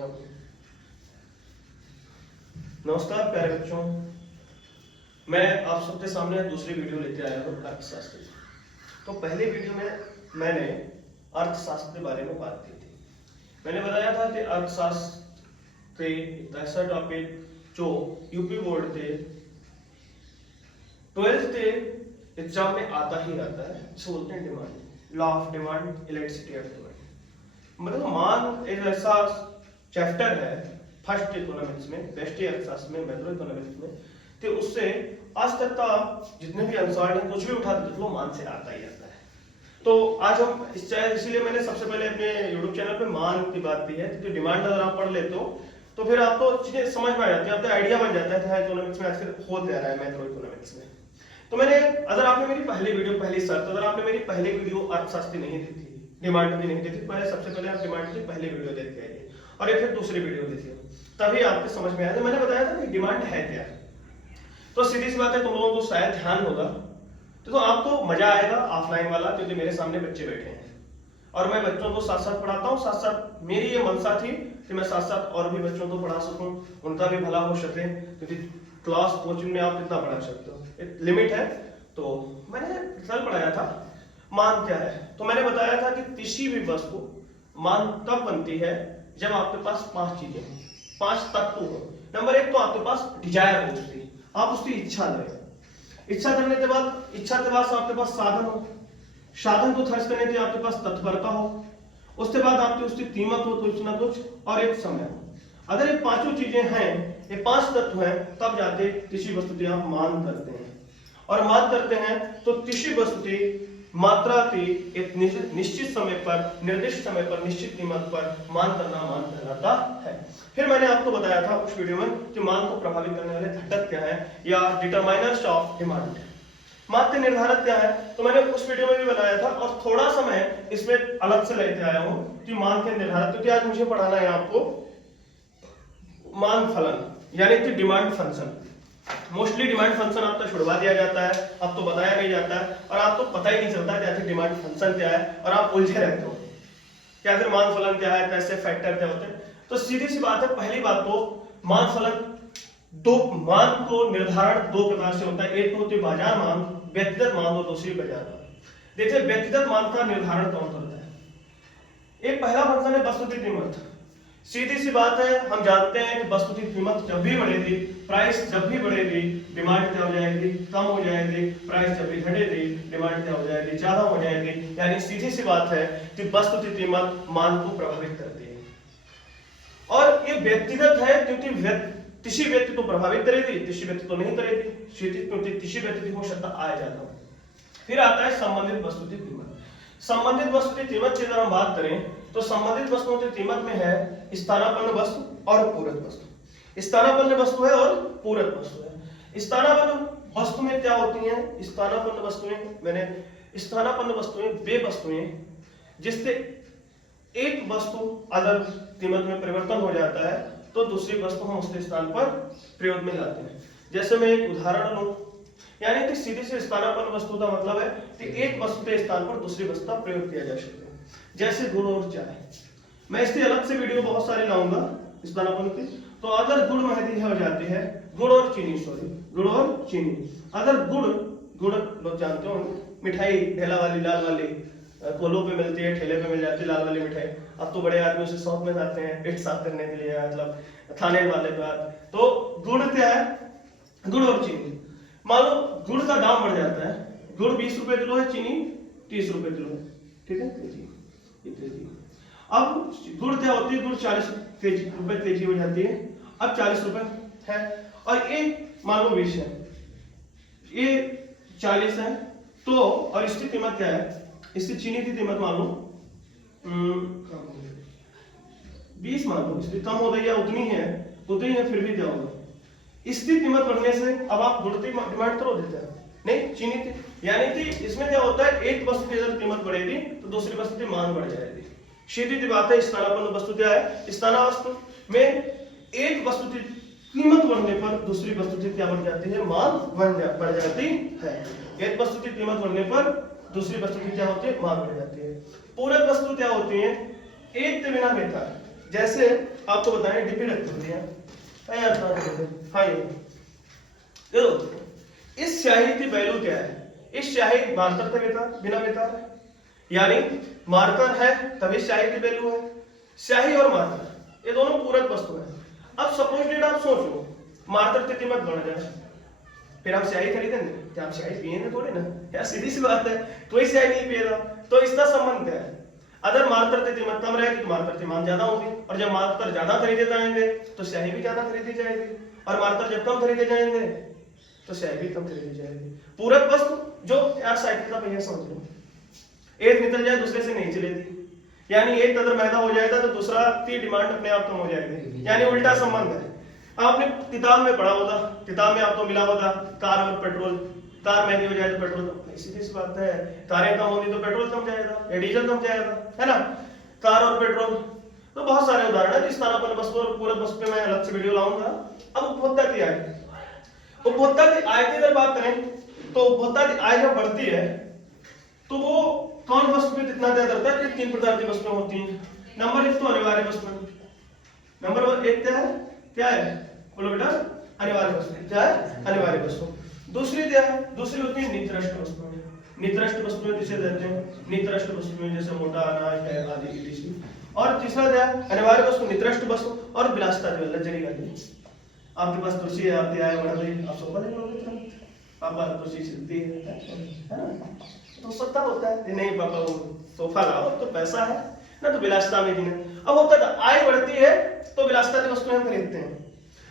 हैं आप। नमस्कार प्यारे बच्चों, मैं आप सबके सामने दूसरी वीडियो लेके आया हूँ अर्थशास्त्र की। तो पहले वीडियो में मैंने अर्थशास्त्र के बारे में बात की थी। मैंने बताया था कि अर्थशास्त्र एक ऐसा टॉपिक जो यूपी बोर्ड के 12th के एग्जाम में आता ही आता है, जिसे बोलते हैं demand, law of demand, elasticity of demand. मतलब मान एक ऐसा चैप्टर है फर्स्ट इकोनॉमिक्स में, बेस्ट अर्थशास्त्र में, मैक्रो इकोनॉमिक्स में, तो उससे आज तक का जितने भी आंसर है कुछ भी उठा देते वो मान से आता ही आता है। तो आज हम इसीलिए मैंने सबसे पहले अपने यूट्यूब चैनल पे मान की बात की है, क्योंकि डिमांड अगर आप पढ़ लेते हो तो फिर आपको चीजें समझ में आ जाती है, आपको आइडिया बन जाता है कि इकोनॉमिक्स में आजकल हो क्या रहा है मैक्रो इकोनॉमिक्स में। तो मैंने, अगर आपने मेरी पहली वीडियो अर्थशास्त्र नहीं देखी, डिमांड भी नहीं देखी, पहले सबसे पहले आप डिमांड की पहली वीडियो देख के आइए और फिर दूसरी वीडियो देखिए, तभी आपको समझ में आया। तो मैंने बताया था कि डिमांड है क्या। तो सीधी सी बात है, तुम लोगों को शायद ध्यान होगा तो आपको मजा आएगा ऑफलाइन वाला, क्योंकि मेरे सामने बच्चे बैठे हैं और मैं बच्चों को साथ साथ पढ़ाता हूँ। साथ साथ मेरी ये मनसा थी कि मैं साथ साथ और भी बच्चों को पढ़ा सकूं, उनका भी भला हो सके, क्योंकि क्लास कोचिंग में आप कितना पढ़ा सकते हो, एक लिमिट है। तो मैंने कल पढ़ाया था मान क्या है। तो मैंने बताया था कि किसी भी वस्तु मान तब बनती है जब आपके पास 5 चीजें, 5 तत्व हो। नंबर 1 तो आपके पास डिजायर हो, उसकी आप उसकी इच्छा करें, इच्छा करने के बाद आपके पास साधन हो, साधन को खर्च करने के लिए आपके पास तत्परता हो, उसके बाद आपकी उसकी कीमत हो कुछ ना कुछ, और एक समय हो। अगर ये पांचों चीजें हैं, ये 5 तत्व हैं, तब जाके किसी वस्तु की आप मान करते हैं। और मान करते हैं तो किसी वस्तु की मात्रा की एक निश्चित समय पर, निर्दिष्ट समय पर, निश्चित कीमत पर मान करना मान कहलाता है। फिर मैंने आपको बताया था उस वीडियो में कि मान को प्रभावित करने वाले घटक क्या है, या डिटरमाइनर्स ऑफ डिमांड, मान के निर्धारक क्या है। तो मैंने उस वीडियो में भी बताया था और थोड़ा सा मैं इसमें अलग से लेते आया हूं कि मान के निर्धारक, क्योंकि आज मुझे पढ़ाना है आपको मान फलन, यानी कि demand function. Mostly demand function आपका छुड़वा दिया जाता है, आपको बताया नहीं जाता है और आपको पता ही नहीं चलता कि आखिर डिमांड फंक्शन क्या है, और आप उलझे रहते हो कि आखिर मान फलन क्या है, कैसे फैक्टर क्या होते हैं। तो सीधी सी बात है, पहली बात तो मान फलन दो, मान को निर्धारण 2 प्रकार से होता है। एक होती है बाजार मान, व्यक्तिगत मान, और दूसरी बाजार मान। देखिए व्यक्तिगत मान का निर्धारण कौन करता है। एक पहला फंक्शन है वस्तु की कीमत। सीधी सी बात है, हम जानते हैं कि वस्तु की कीमत जब भी बढ़ेगी, प्राइस जब भी बढ़ेगी, डिमांड क्या हो जाएगी, कम हो जाएगी। प्राइस जब भी घटेगी, डिमांड क्या हो जाएगी, ज्यादा हो जाएगी। यानी सीधी सी बात है कि वस्तु की कीमत मान को प्रभावित करती है। और ये व्यक्तिगत है, क्योंकि किसी व्यक्ति को प्रभावित करेगी, किसी व्यक्ति को नहीं करेगी, क्योंकि किसी व्यक्ति की हो सकता आया जाता हो। फिर आता है संबंधित वस्तु की कीमत। संबंधित वस्तु की कीमत की अगर हम बात करें तो संबंधित वस्तुओं की कीमत में है स्थानापन्न वस्तु और पूरक वस्तु। स्थानापन्न वस्तु है और पूरक वस्तु है। स्थानापन्न वस्तु में क्या होती है, स्थानापन्न वस्तुएं वे वस्तुएं जिससे एक वस्तु अगर कीमत में परिवर्तन हो जाता है तो दूसरी वस्तु हम उसके स्थान पर प्रयोग में लाते हैं। जैसे मैं एक उदाहरण लूं, यानी कि सीधी से स्थानापन्न वस्तु का मतलब है कि एक वस्तु के स्थान पर दूसरी वस्तु का प्रयोग किया जा सकता है। जैसे गुड़ और चाय, मैं इसकी अलग से वीडियो बहुत सारे लाऊंगा स्थानापन्न की। तो अगर गुड़ महंगी हो जाती है, गुड़ और चीनी, अगर गुड़ लोग जानते हो, मिठाई ढेला वाली लाल वाली कोलों पे मिलती है, ठेले पे मिल जाती है लाल वाली मिठाई। अब तो बड़े आदमी उसे शॉप में जाते हैं पेट साफ करने के लिए, मतलब खाने वाले के बाद। तो गुड़ क्या है, गुड़ और चीनी। मान लो गुड़ का दाम बढ़ जाता है, गुड़ 20 रुपए किलो है, चीनी 30 रुपए किलो है, ठीक है। अब गुड़ क्या होती है, गुड़ 40 रुपए केजी हो जाती है, अब 40 रुपए है। और ये मान लो 20 है, ये 40 है, तो और इसकी कीमत क्या है, इसकी चीनी की कीमत मान लो 20 मान लो, इसकी कम हो गई है, उतनी है, फिर भी क्या होगा, इसकी कीमत बढ़ने से अब आप गुड़ की डिमांड करो देते हैं, नहीं चीनी की। यानी कि इसमें क्या होता है, एक वस्तु की अगर कीमत बढ़ेगी तो दूसरी वस्तु की मांग बढ़ जाएगी। सीधी सी बात है। स्थानापन्न वस्तु क्या है, स्थानावस्तु में एक वस्तु की कीमत बढ़ने पर दूसरी वस्तु की क्या बढ़ जाती है, मांग बढ़ जाती है। एक वस्तु की कीमत बढ़ने पर दूसरी वस्तु की क्या होती है, मांग बढ़ जाती है। पूरक वस्तु क्या होती है, एक के बिना बेकार, जैसे आपको बताएं डीपी रखते होते हैं। हाँ ये देखो, इस स्याही की वैल्यू क्या है? इस स्याही मार्कर थे बिना बेतार है, यानी मार्कर है तभी स्याही की वैल्यू है। स्याही और मार्कर ये दोनों पूरक वस्तु है। अब सपोज डेट आप सोचो मार्कर की कीमत बढ़ जाए, फिर हम स्याही खरीदेंगे क्या? हम स्याही पिएंगे थोड़ी ना यार, सीधी सी बात है। कोई स्याही नहीं पिएगा, तो इसका संबंध क्या है? अगर मार्कर की कीमत कम रहेगी तो मार्कर की मांग ज्यादा होगी, और जब मार्कर ज्यादा खरीदे जाएंगे तो स्याही भी ज्यादा खरीदी जाएगी, और मार्कर जब कम खरीदे जाएंगे तो स्याही भी कम खरीदी जाएगी। पूरक वस्तु जो यार साइकिल का पहिया समझ लो, एक निकल जाए दूसरे से नहीं चलेगी, यानी एक अगर मैदा हो जाएगा तो दूसरा की डिमांड अपने आप कम हो जाएगी, यानी उल्टा संबंध है। आपने किताब में पढ़ा होगा, किताब में आपको मिला होगा कार और पेट्रोल, कार महंगी हो जाए तो पेट्रोल कम, सीधी सी बात है। कारें कम होगी तो पेट्रोल कम जाएगा या डीजल कम जाएगा, है ना? कार और पेट्रोल, तो बहुत सारे उदाहरण है। इस तरह पर वस्तु और पूरक वस्तु पे मैं अलग से वीडियो लाऊंगा। अब उपभोक्ता की आय, उपभोक्ता की आय की अगर बात करें तो उपभोक्ता की आय जब बढ़ती है तो वो कौन वस्तु पे कितना ज्यादा करता है? तीन प्रकार की वस्तुएं होती हैं। नंबर एक तो अनिवार्य वस्तु, नंबर एक क्या है बोलो बेटा? अनिवार्य वस्तु। क्या है? अनिवार्य वस्तु। दूसरी क्या है? दूसरी होती है नित्रष्ट वस्तुएं। नित्रष्ट वस्तुएं किसे कहते हैं? नित्रष्ट वस्तुएं जैसे मोटा अनाज है आदि इत्यादि। और तीसरा क्या है? अनिवार्य वस्तु, नित्रष्ट वस्तु और विलासिता जो लग्जरी वाली। आपके पास कुर्सी है, आपकी आय बढ़ गई, आप सोफा ले लोगे तुरंत, पापा कुर्सी चलती है ना, तो पता होता है नहीं पापा वो सोफा लाओ तो पैसा है ना, तो विलासिता में दिन। अब होता है आय बढ़ती है तो विलासिता की वस्तुएं हम खरीदते हैं,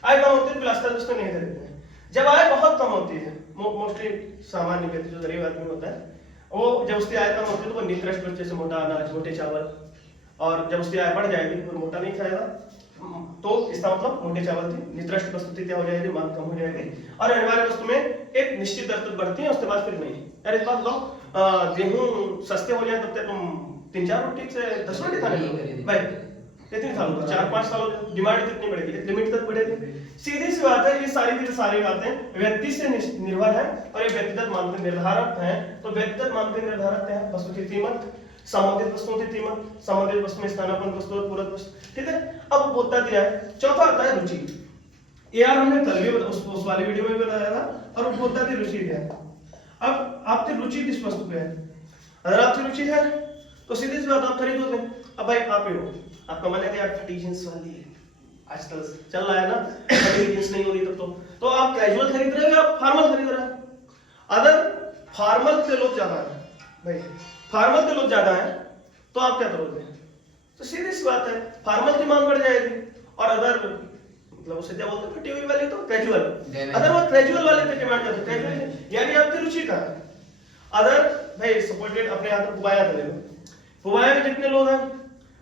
आय कम होती है विलासिता की वस्तुएं नहीं खरीदते हैं। जब आय बहुत कम होती है, मोस्टली सामान्य व्यक्ति जो गरीब आदमी होता है वो जब उसकी आय कम होती है तो वो नित्रष्ट वस्तु जैसे मोटा अनाज, मोटे चावल, और जब उसकी आय बढ़ जाएगी तो मोटा नहीं खाएगा, तो इसका मतलब मोटे चावल थी, नित्रष्ट वस्तु थी, क्या हो जाएगी? मांग कम हो जाएगी। और अनिवार्य वस्तु में एक निश्चित दर तक बढ़ती है, उसके बाद फिर नहीं। यार इस बात बताओ, गेहूं सस्ते हो जाए तब तक तुम 3-4 रोटी से 10 रोटी खाने लगोगे भाई? कितनी साल होगा? 4-5 साल हो जाए, डिमांड कितनी बढ़ेगी? एक लिमिट तक बढ़ेगी। सीधी सी बात है, ये सारी की सारी बातें व्यक्ति से निर्भर है, और ये व्यक्तिगत मान के निर्धारक है। तो व्यक्तिगत मान के निर्धारक है वस्तु की कीमत, संबंधित वस्तुओं की कीमत, संबंधित वस्तु में स्थानापन्न वस्तु और पूरक वस्तु, ठीक है? अब उपभोक्ता दिया है। चौथा आता है रुचि। ये यार हमने कल भी उस वाली वीडियो में बताया था। और उपभोक्ता की रुचि है। अब आपकी रुचि किस वस्तु पे है? अगर आपकी रुचि है तो सीधी सी बात आप खरीदोगे। अब भाई आप ही हो, आपका मन है कि यार फटी जींस वाली है, आजकल चल रहा है ना, फटी जींस नहीं हो रही तो आप कैजुअल खरीद रहे हो या फॉर्मल खरीद रहे हो? अगर फॉर्मल के लोग ज्यादा है भाई, फॉर्मल के लोग ज्यादा है तो आप क्या करोगे? तो सीधी सी बात है, फॉर्मल की मांग बढ़ जाएगी। और अगर मतलब उसे क्या बोलते हैं फटी हुई वाली, तो कैजुअल। अगर वो कैजुअल वाले पे डिमांड करते हैं, कैजुअल यानी आपकी रुचि का है। अगर भाई सपोज अपने यहाँ पर पुबाया ले लो, पुबाया में जितने लोग हैं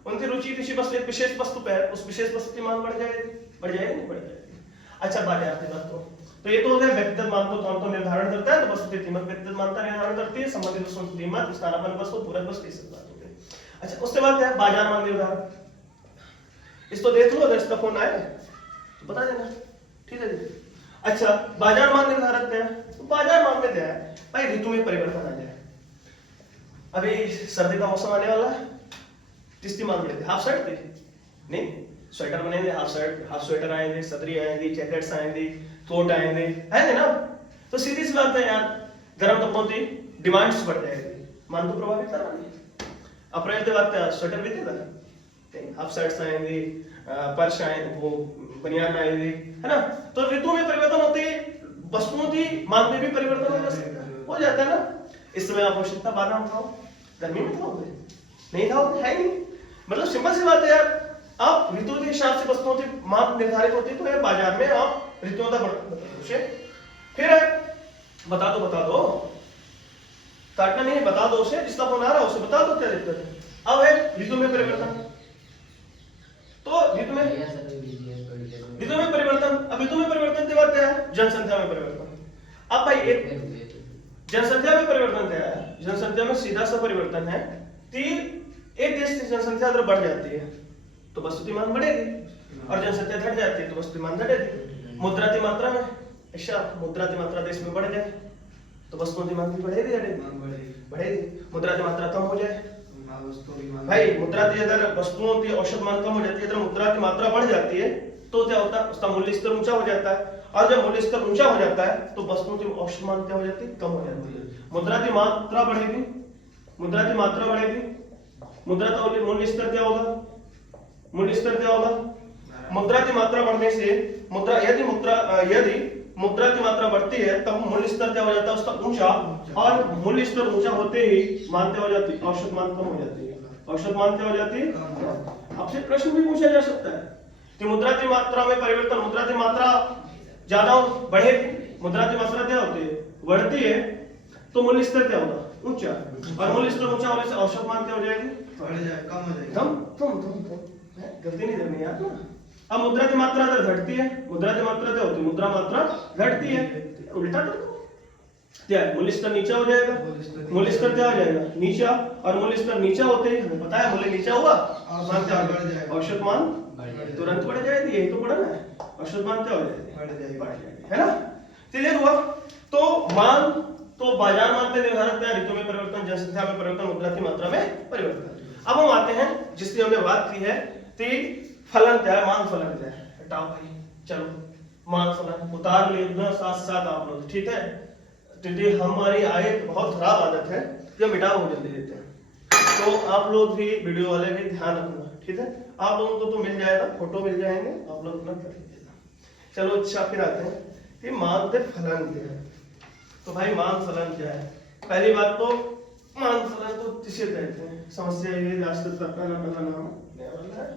उनकी रुचि किसी विशेष वस्तु पे है, उस विशेष वस्तु की मांग बढ़ जाएगी, नहीं बढ़ जाएगी। अच्छा बाजार की बात तो ये तो हो गया व्यक्तिगत मांग को कौन निर्धारण करता है? तो वस्तु की कीमत व्यक्तिगत मांगता निर्धारण करती है, संबंधित वस्तुओं की कीमत, स्थानापन्न वस्तु, पूरक वस्तु, इस बात हो गई। अच्छा उसके बाद क्या है? बाजार मांग निर्धारण। इसको देख लो, अगर इसका फोन आए तो बता देना, ठीक है जी। अच्छा बाजार मांग निर्धारक क्या है? तो बाजार मांग में क्या है भाई? ऋतु में परिवर्तन आ जाए। अभी सर्दी का मौसम आने वाला है, किसकी मांग बढ़ेगी? हाफ शर्ट की नहीं, स्वेटर बनेंगे, हाफ स्वेटर आएंगे, सदरी आएंगी, जैकेट्स आएंगी, कोट आएंगे ना। तो सीधी सी बात है यार, गर्म कपड़ों की डिमांड्स बढ़ जाएगी, मांग को प्रभावित करवानी। अप्रैल के बाद क्या स्वेटर बिकेगा? हाफ शर्ट्स आएंगी, पर्स आएंगे, वो बनियान आएंगे, है ना। तो ऋतु में परिवर्तन होते ही वस्तुओं की मांग में भी परिवर्तन हो जाता है ना। इस समय आप आवश्यकता बादाम खाओ, गर्मी में खाओगे? नहीं खाओगे, है नहीं। मतलब सिंपल सी बात है यार, आप ऋतु के हिसाब से वस्तुओं की मांग निर्धारित होती है, तो ये बाजार में आप ऋतुओं का फिर बता दो, काटना नहीं, बता दो उसे, जिसका फोन आ रहा है उसे बता दो क्या दिक्कत है। अब है ऋतु में परिवर्तन, तो ऋतु में परिवर्तन। अब ऋतु में परिवर्तन के बाद क्या है? जनसंख्या में परिवर्तन। अब भाई एक जनसंख्या में परिवर्तन क्या है? जनसंख्या में सीधा सा परिवर्तन है कि एक देश की जनसंख्या अगर बढ़ जाती है तो वस्तु की मांग बढ़ेगी, और जनसंख्या घट जाती है तो वस्तु की मांग घटेगी। मुद्रा की मात्रा में, अच्छा मुद्रा की मात्रा देश में बढ़ जाए तो वस्तुओं की मांग भी बढ़ेगी, मुद्रा की मात्रा कम हो जाए भाई मुद्राती अगर वस्तुओं की औसत मान कम हो जाती है, अगर मुद्रा की मात्रा बढ़ जाती है तो क्या होता है, उसका मूल्य स्तर ऊंचा हो जाता है, और जब मूल्य स्तर ऊंचा हो जाता है तो वस्तुओं की औसत मान क्या हो जाती है, कम हो जाती है। मुद्रा की मात्रा बढ़ेगी, मुद्रा की मात्रा बढ़ेगी, मुद्रा का मूल्य स्तर क्या होगा, मूल्य स्तर क्या होगा, मुद्रा की मात्रा बढ़ने से मुद्रा यदि मुद्रा की मात्रा बढ़ती है तब मूल्य स्तर क्या हो जाता है, उसका ऊंचा, और मूल्य स्तर ऊंचा होते ही मान क्या हो जाती है, औसत मान कम हो जाती है, औसत मान क्या हो जाती है। आपसे प्रश्न भी पूछा जा सकता है कि मुद्रा की मात्रा में परिवर्तन, मुद्रा की मात्रा ज्यादा बढ़ेगी, मुद्रा की मात्रा क्या होती है, बढ़ती है, तो मूल्य स्तर क्या होगा, ऊंचा, और मूल्य स्तर ऊंचा होने से औसत मान क्या हो जाएगी, बढ़ जाएगा, कम हो जाएगा, कम गलती नहीं करनी यार ना। अब मुद्रा की मात्रा अगर घटती है, मुद्रा की मात्रा क्या होती है, मुद्रा मात्रा घटती है, उल्टा कर दो, क्या है, मूल्य स्तर नीचा हो जाएगा, मूल्य स्तर क्या हो जाएगा, नीचा, और मूल्य स्तर नीचा होते ही हमें पता है मूल्य नीचा हुआ, मान क्या बढ़ जाएगा, औसत मान तुरंत बढ़ जाएगी, यही तो पढ़ना है, औसत मान क्या हो जाएगी, बढ़ जाएगी, है ना। क्लियर हुआ। तो मान तो बाजार मान पे निर्धारित है, ऋतु में परिवर्तन, जनसंख्या में परिवर्तन, मुद्रा की मात्रा में परिवर्तन। अब हम आते हैं जिसकी हमने बात की है कि फलन क्या है, मान फलन क्या है, हटाओ भाई, चलो मान फलन उतार लेना साथ साथ आप लोग, ठीक है, क्योंकि हमारी एक बहुत खराब आदत है जो मिटाओ जल्दी देते हैं, तो आप लोग भी वीडियो वाले भी ध्यान रखना, ठीक है, आप लोगों को तो मिल जाएगा, फोटो मिल जाएंगे, आप लोग अपना कर लीजिएगा। चलो अच्छा, फिर आते हैं कि मान से फलन क्या है। तो भाई मान फलन क्या है, पहली बात तो मान फलन को किसे कहते हैं, समस्या ये राष्ट्र अपना नाम वाला है।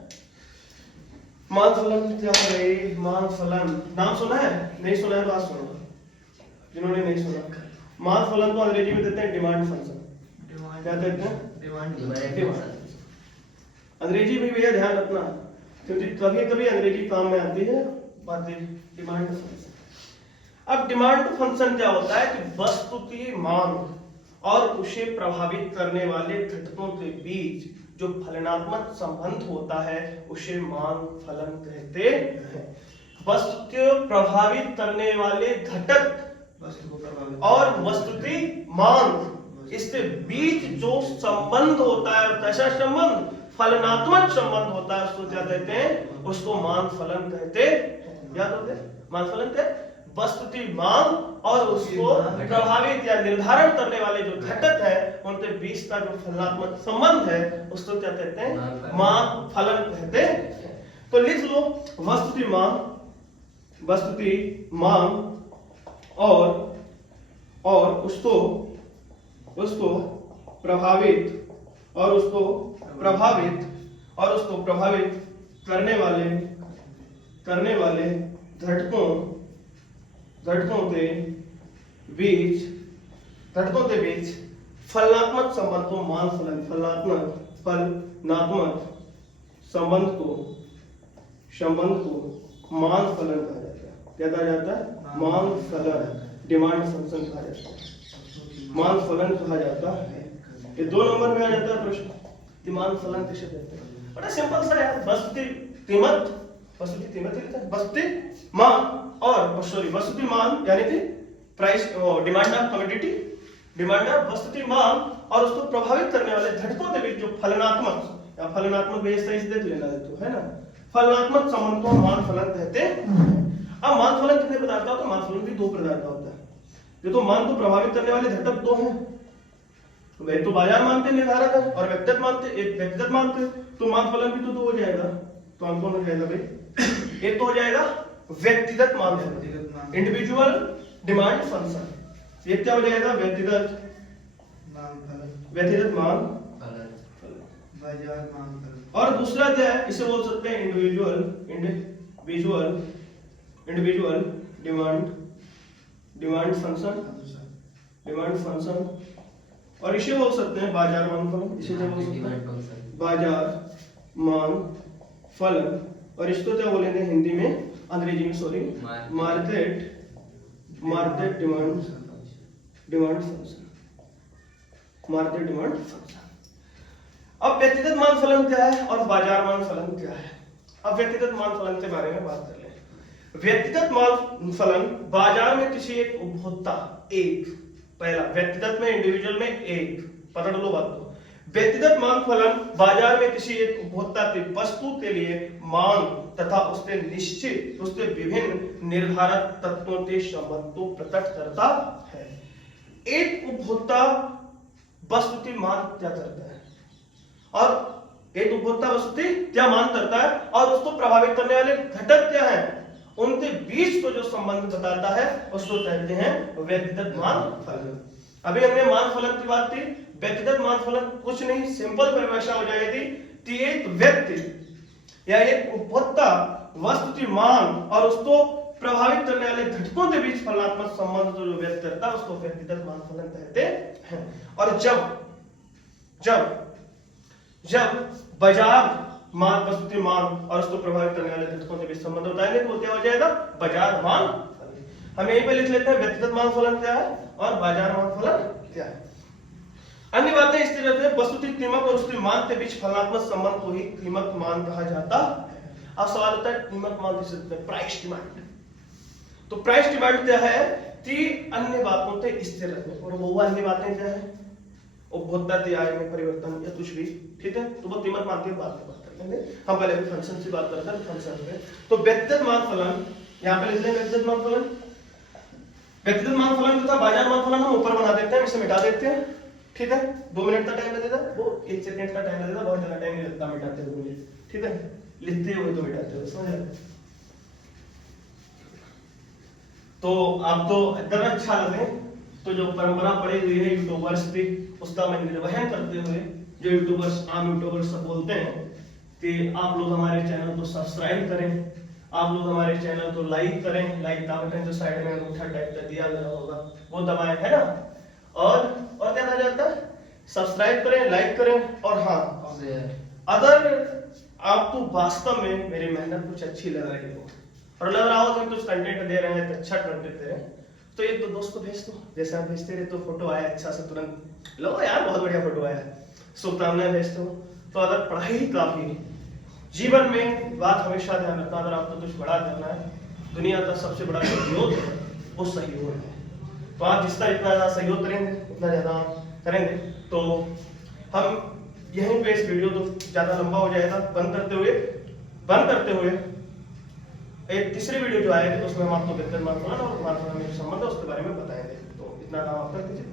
मान फलन क्या है, मान फलन नाम सुना है, नहीं सुना है तो आज सुनो, जिन्होंने नहीं सुना। मान फलन को अंग्रेजी में देते हैं डिमांड फंक्शन, क्या कहते हैं, डिमांड। अंग्रेजी भी भैया ध्यान रखना, क्योंकि कभी कभी अंग्रेजी काम में आती है बातें, डिमांड फंक्शन। अब डिमांड फंक्शन क्या होता है कि वस्तु की मांग और उसे प्रभावित करने वाले घटकों के बीच जो फलनात्मक संबंध होता है उसे मांग फलन कहते हैं। वस्तु को प्रभावित करने वाले घटक और वस्तु की मांग, इसके बीच जो संबंध होता है, कैसा संबंध, फलनात्मक संबंध होता है, उसको क्या कहते हैं, उसको मान फलन कहते हैं। याद होते मान फलन क्या, वस्तु की मांग और उसको प्रभावित या निर्धारण करने वाले जो घटक है उनके बीच का जो फलनात्मक संबंध है उसको क्या कहते हैं, मान फलन कहते हैं। तो लिख लो, वस्तु की मांग और उसको प्रभावित करने वाले घटकों के बीच फलनात्मक संबंध को मान फलन, फलनात्मक संबंध को मान फलन कहा जाता है। क्या कहा जाता है, मान फलन, डिमांड फंक्शन कहा जाता है, मान फलन कहा जाता है। ये 2 नंबर में आ जाता है प्रश्न कि मान फलन किसे कहते हैं। बड़ा सिंपल सा है, वस्तु की कीमत लिखा है, वस्तु मांग और वस्तु की मांग यानी कि price, demand of commodity, demand of वस्तु की मांग और उसको प्रभावित करने वाले घटकों के बीच जो फलनात्मक भी सही से देख लेना है ना, फलनात्मक संबंध को मान फलन कहते हैं। अब मान फलन कितने प्रकार का होता है, मान फलन भी 2 प्रकार का होता है। ये तो मान को प्रभावित करने वाले घटक 2 हैं, वे तो बाजार मान के निर्धारक है और व्यक्तिगत मान के, तो मान फलन भी तो 2 हो जाएगा। तो हम कौन हो जाएगा भाई, एक तो हो जाएगा व्यक्तिगत मान फलन, इंडिविजुअल डिमांड फंक्शन, ये क्या हो जाएगा, व्यक्तिगत मान फलन, बाजार मान फलन। और दूसरा क्या है, इसे बोल सकते हैं इंडिविजुअल डिमांड फंक्शन, और इसे बोल सकते हैं बाजार मान फलन, इसे क्या बोल सकते हैं, बाजार मान फलन। और इसको क्या बोलेंगे हिंदी में, अंग्रेजी में सॉरी, मार्केट डिमांड फंक्शन। अब व्यक्तिगत मान फलन क्या है और बाजार मान फलन क्या है। अब व्यक्तिगत मान फलन के बारे में बात कर लें। व्यक्तिगत मान फलन बाजार में किसी एक उपभोक्ता, एक, पहला व्यक्तिगत में, इंडिविजुअल में एक, पकड़ लो बात को, व्यक्तिगत मांग फलन बाजार में किसी एक उपभोक्ता की वस्तु के लिए मांग तथा उसके निश्चित उसके विभिन्न निर्धारक तत्वों के संबंध को प्रकट करता है। एक उपभोक्ता वस्तु की मांग क्या करता है और एक उपभोक्ता वस्तु की क्या मांग करता है और उसको प्रभावित करने वाले घटक क्या है, उनके बीच को जो संबंध बताता है उसको कहते हैं व्यक्तिगत मांग फलन। अभी हमने मांग फलन की बात की। व्यक्तिगत मांग फलन कुछ नहीं, सिंपल परिभाषा हो जाएगी कि एक व्यक्ति या एक उपभोक्ता वस्तु की मांग और उसको प्रभावित करने वाले घटकों के बीच फलनात्मक संबंध जो व्यक्त करता है उसको व्यक्तिगत मांग फलन कहते हैं। और जब बाजार मांग वस्तु की मांग और उसको प्रभावित करने वाले घटकों के बीच संबंध बताएंगे तो क्या हो जाएगा, बाजार मांग फलन। हम यहीं पे लिख लेते हैं व्यक्तिगत मांग फलन क्या है और बाजार मांग फलन क्या है। अन्य बातें इस तरह से वस्तु की कीमत और उसकी मांग के बीच फलनात्मक संबंध को ही कीमत मांग कहा जाता है। अब सवाल होता है कीमत मांग किसे कहते हैं, प्राइस डिमांड। तो प्राइस डिमांड क्या है कि अन्य बातों से स्थिर रहने, और वो अन्य बातें क्या है, उपभोक्ता की आय में परिवर्तन या कुछ भी, ठीक है, तो वो कीमत मांग की बात करेंगे। हम पहले भी फंक्शन की बात करते हैं, फंक्शन पे तो व्यक्तिगत मांग फलन यहाँ पे लिख लें। व्यक्तिगत मांग फलन तथा बाजार मांग फलन हम ऊपर बना देते हैं, इसे मिटा देते हैं, ठीक है। 2 मिनट का टाइम लगेगा, वो 1 सेकंड का टाइम लगेगा, बहुत ज्यादा टाइम नहीं लगता मिटाते हुए, ठीक है, लिखते हुए तो मिटाते हुए, समझ आए। तो आप तो इतना अच्छा लगे तो जो परंपरा पड़ी हुई है यूट्यूबर्स की उसका मैं निर्वहन करते हुए, जो यूट्यूबर्स आम यूट्यूबर्स सब बोलते हैं कि आप लोग हमारे चैनल को सब्सक्राइब करें, आप लोग हमारे चैनल को लाइक करें, लाइक का बटन जो साइड में अंगूठा टाइप का दिया गया होगा वो दबाएं, है ना। और क्या कहा जाता है, सब्सक्राइब करें, लाइक करें, और हाँ अगर आपको वास्तव में मेरी मेहनत कुछ अच्छी लग रही हो और लग रहा हो कि हम कुछ कंटेंट दे रहे हैं तो अच्छा कंटेंट दे रहे हैं तो एक दो दोस्त को भेज दो, जैसे आप भेजते रहे तो फोटो आया अच्छा सा तुरंत लो यार बहुत बढ़िया फोटो आया, शुभकामनाएं भेज दो। तो अगर पढ़ाई काफी है, जीवन में बात हमेशा ध्यान रखना, अगर आपको कुछ बड़ा करना है, दुनिया का सबसे बड़ा सहयोग है वो सहयोग है। तो आप जितना इतना ज्यादा सहयोग करेंगे उतना ज्यादा करेंगे। तो हम यहीं पे इस वीडियो तो ज्यादा लंबा हो जाएगा, बंद करते हुए एक तीसरी वीडियो जो आएगी तो उसमें हम आपको व्यक्तिगत मांग फलन और मांग फलन में संबंध है उसके बारे में बताएंगे। तो इतना काम आप कर दीजिए।